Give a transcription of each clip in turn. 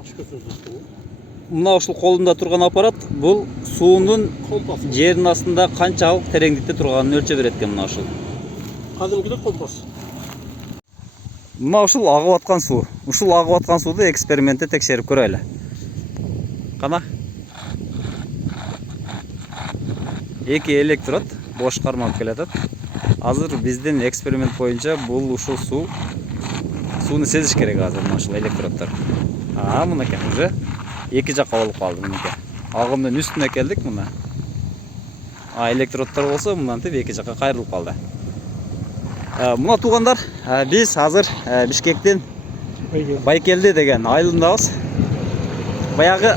жакшы көрсөтөт. Мына ушул колунда турган аппарат бул суунун жердин астында канчалык тереңдикте турганын өлчөп берет экен мына ушул. Кадимкидей компас. Мына ушул агып аткан суу. Ушул агып аткан сууду экспериментте текшерип көрөлү. Кана. Эки электрод бош кармап келатат. Азыр биздин эксперимент боюнча бул ушул сууну сезиш керек азыр мына ушул электроддор. Мынакей уже эки жакка болуп калды мынакей. Агымдын үстүнө келдик мына. Электроддор болсо мынантип эки жакка кайрылып калды. Мына туугандар, биз азыр Бишкектин Байкелди деген айылындабыз. Баягы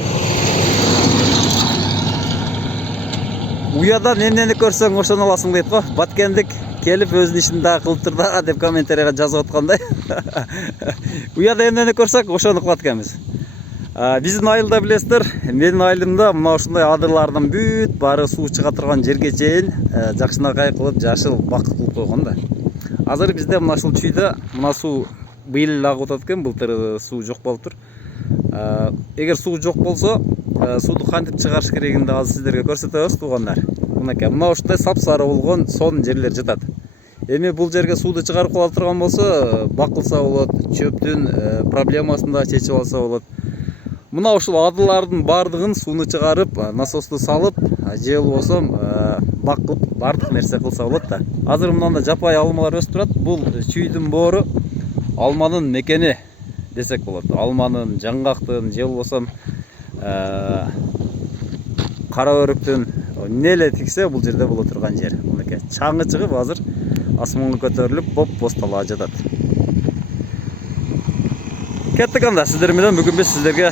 уядан эмнени көрсөң ошону аласың дейт го. Баткендик келип өзүнүн ишин дагы кылып тур да деп комментарийга жазып аткандай. Уяда эмнени көрсөк ошону кылат экенбиз. Биздин айылда билесиздер, менин айылымда мына ушундай адырлардын бүт баары суу чыга турган жерге чейин жакшынакай кылып жашыл бак кылып койгон да. Азыр бизде мына ушул чүйдө мына суу быйыл эле агып атат экен, былтыр суу жок болуптур. Эгер суу жок болсо, сууду кантип чыгарыш керегин да азыр сиздерге көрсөтөбүз туугандар. Мынакей, мына ушундай сап-сары болгон сонун жерлер жатат. Эми бул жерге сууду чыгарып кала турган болсо, бак кылса болот, чөптүн проблемасын да чечип алса болот. Мына ушул адылардын бардыгын сууну чыгарып, насосту салып, же болбосо бак кылып бардык нерсе кылса болот да. Азыр мында жапай алмалар өсүп турат. Бул чүйдүн боору алманын мекени десек болот. Алманын, жаңгактын, же болбосо кара өрүктүн эмне тиксе бул жерде боло турган жер. Мынакей чаңы чыгып азыр асманга көтөрүлүп боп-боз талаа жатат. Кеттик анда, сиздер менен бүгүн биз сиздерге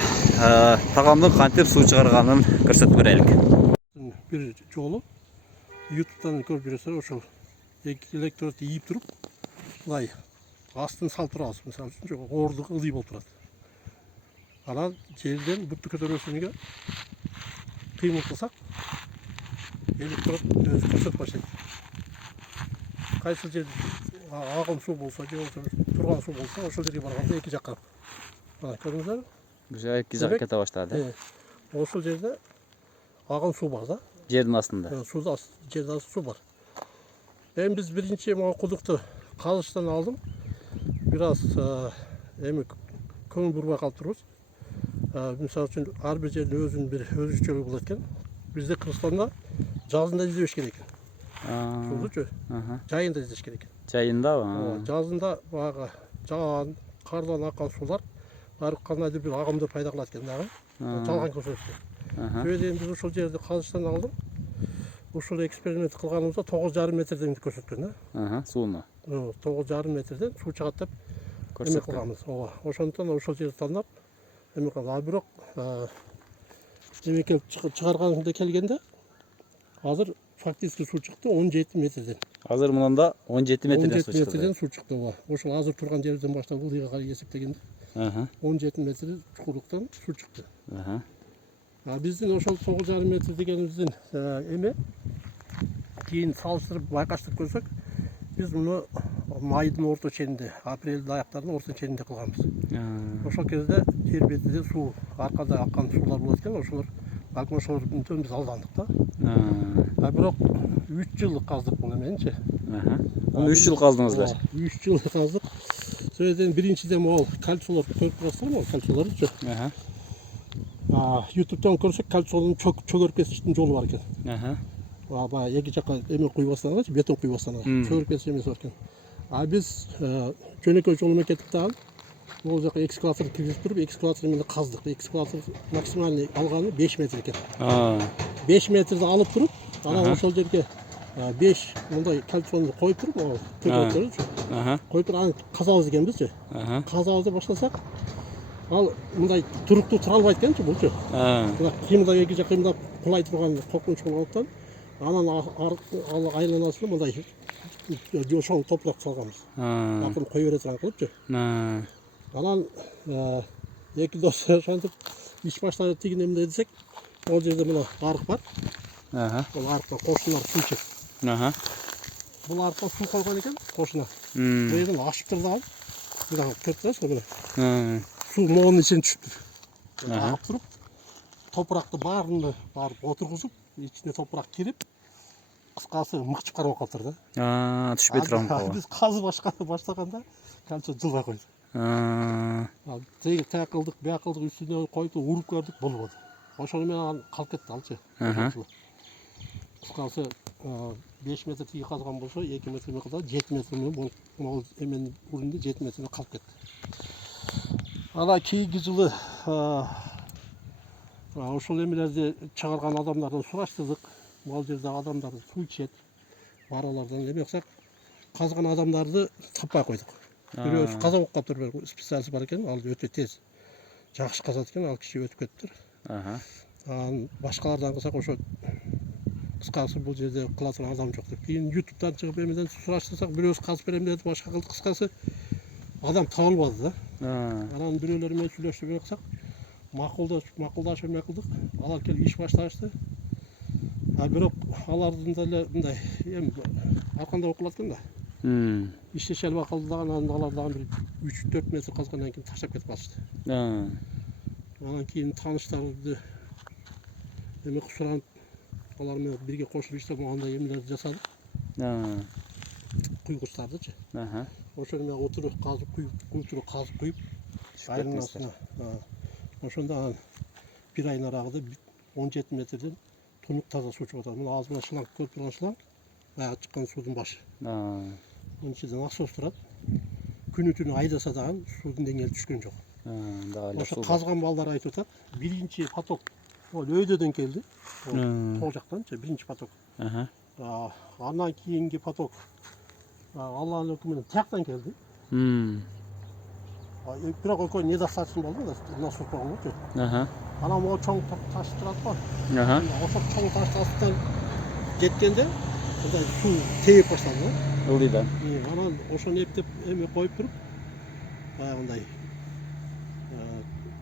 тагамдын кантип суу чыгарганын көрсөтүп берелик. Бир жолу YouTube'дан көрүп жүрөсүздөр, ошол электродду ийип туруп, мындай астын салып турабыз. Мисалы үчүн оордук ылдый болуп турат. Анан жерден бутту көтөрүүсүнө кыймыл кылсак, электрод өзү көрсөтүп баштайт. Кайсы жерде агым суу болсо, же болбосо турган суу болсо, ошол жерге барганда эки жакка. Көрдүңүздөр? Уже эки жакка кете баштады. Ошол жерде агым суу бар да. Жердин астында. Сууда жерде суу бар. Эми биз биринчи могу кудукту казыштан алдым. Бир аз эми көңүл бурбай калып турбуз. Мисалы үчүн ар бир жердин өзүнүн бир өзүнчөлүгү болот экен. Бизде Кыргызстанда жазында издебеш керек экен. Суудучу жайында издеш керек экен. Жайындабы? Жазында баягы жаан, кардан аккан суулар баары кандайдыр бир агымды пайда кылат экен дагы. Жалган көрсөтүштү. Сөйден биз ошол жерди казыштан алдым. Ушул эксперимент кылганыбызда 9,5 метрден көрсөткөн да. Сууну. 9,5 метрден суу чыгат деп эме кылганбыз. Ошондон ошол жерди тандап эме кылган. Бирок эме келип чыгарганда келгенде азыр фактически суу чыкты 17 метрден. Азыр мында 17 метрден суу чыкты. 17 метрден суу чыкты. Ошол азыр турган жерден баштап ылдыйга карай эсептегенде 17 метр чукурлуктан суу чыкты. Биздин ошол 9,5 метр дегенибиздин эме кийин салыштырып байкаштырып көрсөк, биз муну майдын орто ченинде, апрелдин аяктарынын орто ченинде кылганбыз. Ошол кезде жер бетинде суу, аркада аккан суулар болот экен, ошолор балким ошолордон биз алдандык да. Бирок 3 жыл каздык муну менчи. Муну 3 жыл каздыңыздар. 3 жыл каздык. Сөйден биринчиден могу кальцийлор көрүп турасыздар го, кальцийлорчу. YouTube'дан көрсөк кальцийлордун чөгөрүп жолу бар экен. Баягы эки жакка эме куюп астыгачы, бетон куюп астыгачы, чөгөрүп кетиш эмеси бар экен. Биз жөнөкөй жол менен кеттик дагы. Бул жака экскаватор киргизип туруп, экскаватор менен каздык. Экскаватор максимальный алганы 5 метр экен. 5 метрди алып туруп, анан ошол жерге 5 мындай кальционду коюп туруп, көтөрүчү. Коюп туруп анан казабыз экенбизчи. Казабызды баштасак, ал мындай туруктуу тура албайт экенчи булчу. Кыймылдап эки жакка кыймылдап кулай турган коркунуч болгондуктан анан ал айланасына мындай жошоң топурак салганбыз. Акырын кое бере турган кылыпчы. Анан эки дос ошентип иш баштап тигин эмне десек, ол жерде мына арык бар. Ол арыктан кошуналар суу ичет. Бул арыктан суу койгон экен кошуна. Бул жерден ашып турду ал. Мына көрүп турасызбы мына. Суу моонун ичине түшүптүр. ағып тұрып, топырақты барыны барып отырғызып, içine топырақ кіріп, қысқасы мықшып қарап қалып тұрды. Түшпей тұрған қалға. Біз қазып баштағанда, қанша жылға қойды. Тәк қылдық, бәк қылдық, үстіне қойды, ұрып көрдік, бұл болды. Ошонымен қалып кетті, алшы. Қысқасы 5 метр тиге қазған болса, 2 метр қалды, 7 метрмен, ол емен ұрынды 7 метрмен қалып кетті. Ала кейгі жылы ошол емелерді шығарған адамдардан сұраштырдық. Ол жердегі адамдарды су ішеді. Баралардан демексек, қазған адамдарды таппай қойдық. Біреу қаза болып қалып тұр, специалист бар екен, ал өте тез. Жақсы қазады екен, ал кіші өтіп кетіп тұр. Башқалардан қылсақ, ошо қысқасы бұл жерде қыла тұрған адам жоқ деп. Кейін ютубтан шығып емеден сұраштырсақ, біреуі қазып беремін деді, башқа қылды. Қысқасы адам табылмады да. Анан біреулермен сөйлесіп берсек, мақұлдашып қылдық. Алар келіп иш башташты. Бирок алардын деле мындай арканда окулат экен да. Иште шалба калдыган алар дагы 3-4 метр казгандан кийин таштап кетип калышты. Анан кийин тааныштарды суранып, алар менен бирге кошулуп иштеп андай эмелерди жасадык. Куйгучтардычы. Ошону менен отуруп казып куюп, айылына. Ошондо бир айын арагында 17 метрден тунук таза суу чыгып атат. Мына азына шланг көрүп турган шланг, баягы чыккан суудун башы. Мунун ичинде насос турат. Күнү-түнү айдаса дагы суудун деңгээли түшкөн жок. Ошо казган балдар айтып атат. Биринчи поток ол өйдөдөн келди. Сол жактанчы биринчи поток. Андан кийинки поток Алланын өкүмүнөн тияктан келди. Бирок экөө недостаточно болду да, насос болгончу. Анан могу чоң таш турат го. Ошол чоң таш астынан жеткенде мындай суу тээп баштады да. Ылдыйдан. Анан ошону эптеп эме коюп туруп, баягындай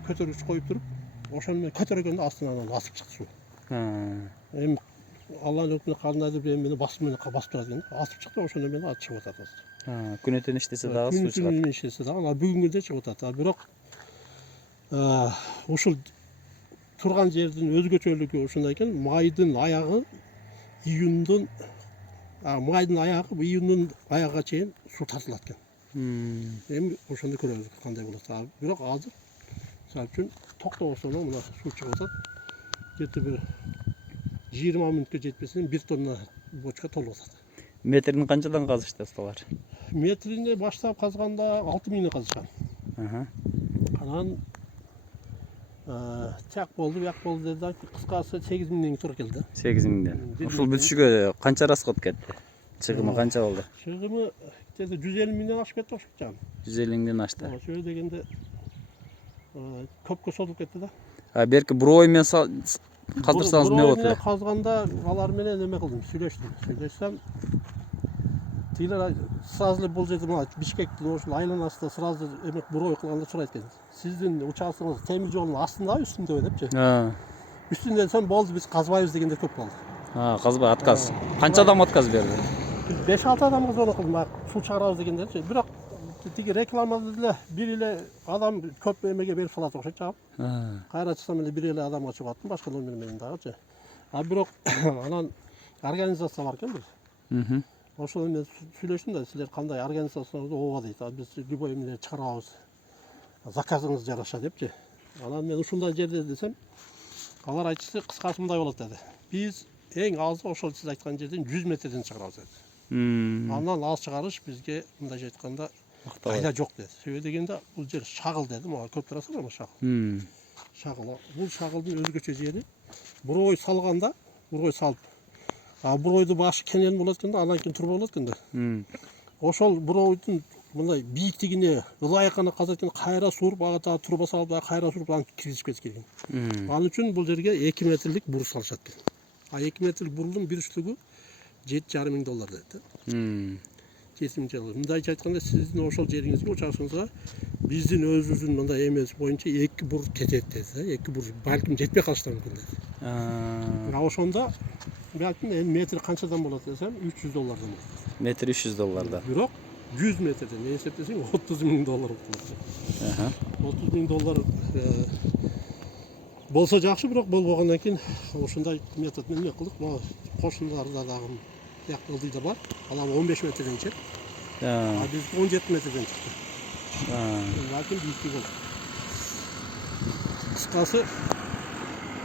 көтөргүч коюп туруп, ошону менен көтөргөндө астынан асып чыкты суу. Эми Алланын өкүмүнө кандайдыр бир эмени басып менен басып турат экен. Асып чыкты, ошону менен чыгып атат. Күнөтөн иштесе дагы суу чыгат. Күнөтөн иштесе дагы, анан бүгүнгү күндө чыгып атат. Бирок ушул турган жердин өзгөчөлүгү ушундай экен. Майдын аягы июндун аягына чейин суу тартылат экен. Эми ошону көрөбүз кандай болот. Бирок азыр мисалы үчүн токтобосо мына суу чыгып атат. Жети бир 20 мүнөткө жетпесин 1 тонна бочка толуп атат. Метрин канчадан казышты усталар? Метрине баштап казганда 6000 казышкан. Анан чак болду, бияк болду деди. Кыскасы 8000 туура келди. 8000ден. Ушул бүтүшүгө канча расход кетти? Чыгымы канча болду? Чыгымы 150 миңден ашып кетти окшойт. 150 миңден ашты. Ошо дегенде көпкө созулуп кетти да. Берки бурой менен калтырсаңыз эмне болот эле? Казганда алар менен эме кылдым, сүйлөштүм. Тилер сразу бул жерде мына Бишкектин ошол айланасында сразу эме бурой кылганда сурайт экен. Сиздин участогуңуз темир жолдун астындабы, үстүндөбү депчи. Үстүндө десем болду, биз казбайбыз дегендер көп болду. Казбай отказ. Канча адам отказ берди? 5-6 адамга звонок кылдым, суу чыгарабыз дегендерчи. Бирок тиги рекламада деле бир эле адам көп эмеге берип салат окшойт жаап. Кайра чыксам эле бир эле адамга чыгып аттым, башка номер менен дагычы. Бирок анан организация бар экен бир. Ошол менен сүйлөштүм да, силер кандай организацияңызды ооба дейт. Биз любой эмелерди чыгарабыз. Заказыңыз жараша депчи. Анан мен ушундай жерде десем, алар айтчысы кыскасы мындай болот деди. Биз эң азы ошол сиз айткан жерден 100 метрден чыгарабыз деди. Андан аз чыгарыш бизге мындайча айтканда айда жок деди. Себеби дегенде бул жер шагыл деди. Мага көп тураса да шагыл. Шагыл. Бул шагылдын өзгөчө жери бурой салганда, бурой салып буройдун башы кенен болот экен да, анан кийин турба болот экен да. Ошол буройдун мындай бийиктигине ылайыкына казат экен, кайра суруп, ага дагы турба салып, кайра суруп анан киргизип кеткен экен. Анын үчүн бул жерге 2 метрлик бур салышат экен. 2 метрлик бурдун бир үстүгү $7,5 миң деди. 7 миң доллар. Мындайча айтканда, сиздин ошол жериңизге, участогуңузга биздин өзүбүздүн мындай эмес боюнча 2 бур кетет деди. 2 бур балким жетпей калышы мүмкүн деди. Ошондо балким метр канчадан болот десем, $300 болот. Метр $300. Бирок 100 метрден эсептесең $30 миң болот. $30 миң Болса жақсы, бірақ болбағаннан кейін ушундай метод эмне кылдык. Могу кошуналарда дагы тияктуу ылдый бар. Ал 15 метрден чек. А биз 17 метрден чыкты. Лакин бийлик болду. Кыскасы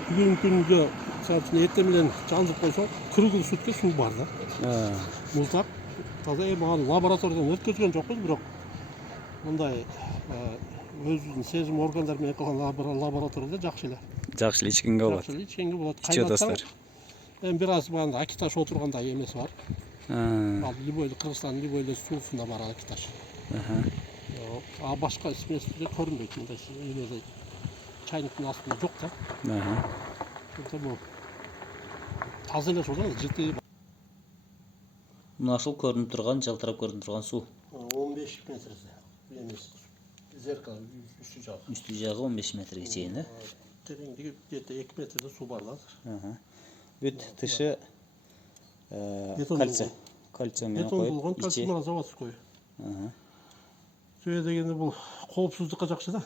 бүгүнкү күнгө эртең менен жанып койсоң, кыргыл сутка суу бар да. Мултап таза эми лабораториядан өткөзгөн жокпуз, бирок мындай өзүнүн сезим органдары менен кылган лабораторияда жакшы эле. Жакшы эле ичкенге болот. Жакшы эле ичкенге болот. Ичип атасыздар. Эми бир аз баягы акиташ отургандай эмеси бар. Ал Любойлы Кыргызстан Любойлы суусунда бар акиташ. А башка смесиде көрүнбөйт, мындай эмеде чайниктин астында жок да. Бул таза эле суу да, жыты. Мына ушул көрүнүп турган, жалтырап көрүнүп турган суу. 15 метрде. Эмес зеркало Үстү жагы 15 метрге чейин, э? Тереңдиги где-то 2 метрде суу бар да. Бүт тышы кальций. Кальций менен Бетон коюп, болгон, кальций менен заводской. Суу дегенде бул коопсуздукка жакшы да.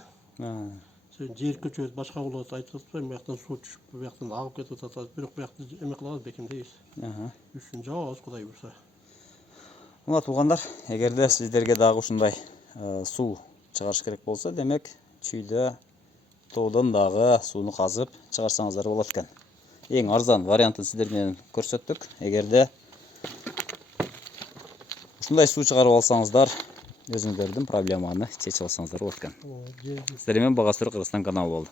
Сен жер көчөт, башка болот, айтып атпайм, бияктан суу түшүп, бияктан агып кетип атат, бирок биякты эме кылабыз бекемдейбиз. Үстүн жабабыз, Кудай буйрса. Мына туугандар, эгерде сиздерге дагы ушундай суу чыгарыш керек болсо, демек чүйдө тоодон дагы сууну казып чыгарсаңыздар болот экен. Эң арзан вариантын сиздер менен көрсөттүк. Эгерде ушундай суу чыгарып алсаңыздар, өзүңүздөрдүн проблеманы чечип алсаңыздар болот экен. Сиздер менен Бага Сүрө Кыргызстан каналы болду.